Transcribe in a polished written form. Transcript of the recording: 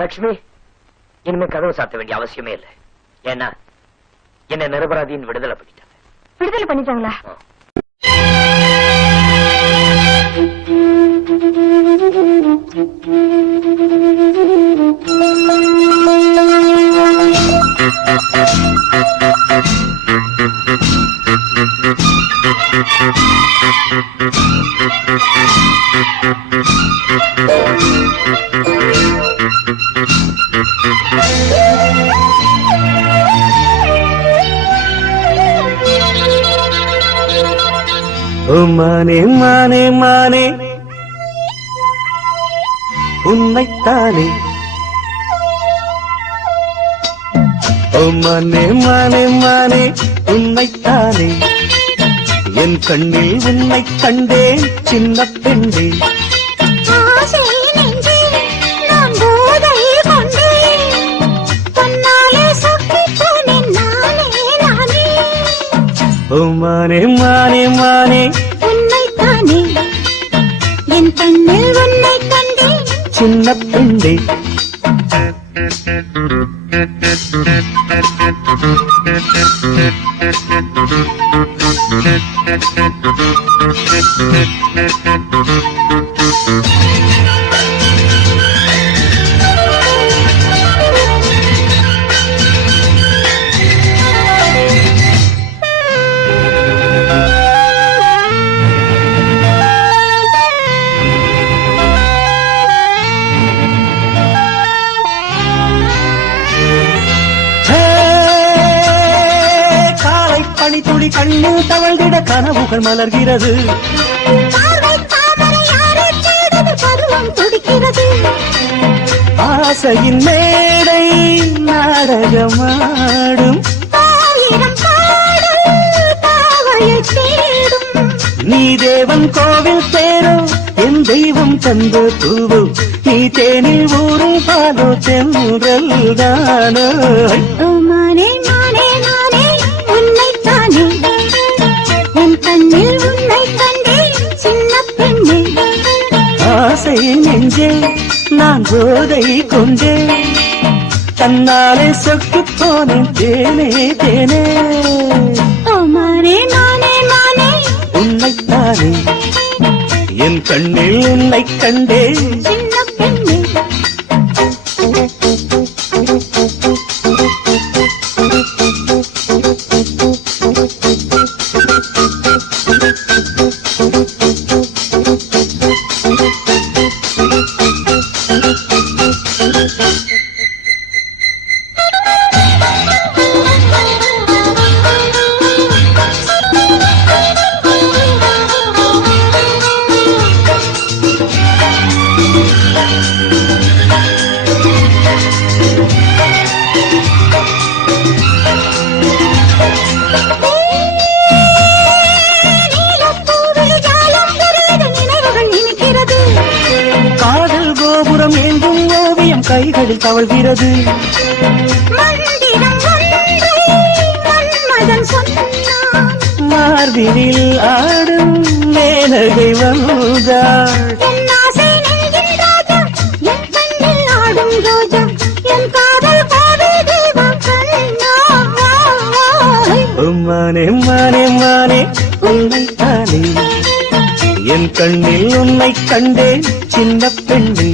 லட்சுமி, இனிமே கதவு சாத்த வேண்டிய அவசியமே இல்லை. ஏன்னா என்ன நிரபராதியின் விடுதலை பண்ணிட்டாங்க. விடுதலை பண்ணிட்டாங்களா? மானே மானே மானே உன்னைத்தானே, ஓ மானே மானே மானே உன்னைத்தானே, என் கண்ணில் உன்னை கண்டேன் சின்ன பெண்ணே. ஓ மானே மானே மானே உன்னைத்தானே, என் கண்ணில் உன்னை கண்டேன் சின்ன பெண்ணே. துளி கண்ணில் தவழ்ந்திட கனவுகள் மலர்கிறது. ஆசையின் மேடை நாடகமாடும், நீ தேவன் கோவில் தேரோ, என் தெய்வம் தந்த பூவோ, நீ தேனில் ஊரும் பாலோ தென்றல் தானோ. மானே மானே மானே உன்னைத்தானே, என் கண்ணில் உன்னை கண்டேன் சின்ன பெண்ணே. ஆசை நெஞ்சே நான் போதை கொண்டேன், தன்னாலே சொக்கு போனேன் தேனே தேனே. ஓ மானே மானே மானே உன்னைத்தானே, என் கண்ணில் உன்னை கண்டேன் சின்ன பெண்ணே. காதல் கோபுரம் எங்கும் ஓவியம் கைகளில் தவழ்கிறது. மார்பினில் ஆடும் மேனகை வந்தாள், மானே மானே மானே உன்னைத்தானே, என் கண்ணில் உன்னை கண்டேன் சின்ன பெண்ணே.